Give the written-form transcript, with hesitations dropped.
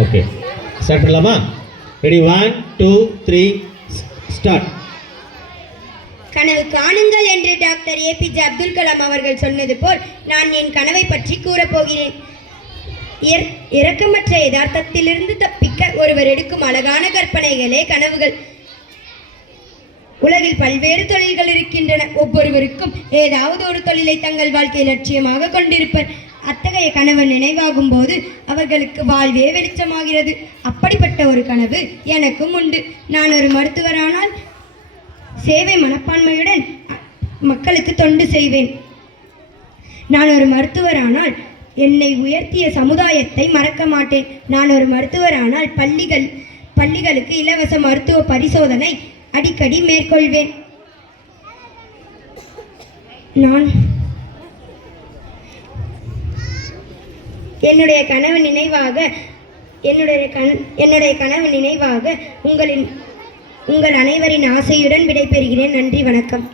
Okay start பண்ணலாமா? Ready 1 2 3 start. கனவு காணுங்கள் என்று டாக்டர் ஏபிஜே அப்துல் கலாம் அவர்கள் சொன்னது போல் நான் என் கனவை பற்றி கூறப்போகிறேன். இரக்கமற்ற யதார்த்தத்திலிருந்து தப்பிக்க ஒருவர் எடுக்கும் அழகான கற்பனைகளே கனவுகள். உலகில் பல்வேறு தொழில்கள் இருக்கின்றன. ஒவ்வொருவருக்கும் ஏதாவது ஒரு தொழிலை தங்கள் வாழ்க்கை லட்சியமாக கொண்டிருப்பர். அத்தகைய கனவு நினைவாகும் போது அவர்களுக்கு வாழ்வே வெளிச்சமாகிறது. அப்படிப்பட்ட ஒரு கனவு எனக்கும் உண்டு. நான் ஒரு மருத்துவரானால் சேவை மனப்பான்மையுடன் மக்களுக்கு தொண்டு செய்வேன். நான் ஒரு மருத்துவரானால் என்னை உயர்த்திய சமுதாயத்தை மறக்க மாட்டேன். நான் ஒரு மருத்துவரானால் பள்ளிகளுக்கு இலவச மருத்துவ பரிசோதனை அடிக்கடி மேற்கொள்வேன். என்னுடைய கனவு நினைவாக உங்கள் அனைவரின் ஆசையுடன் விடைபெறுகிறேன். நன்றி, வணக்கம்.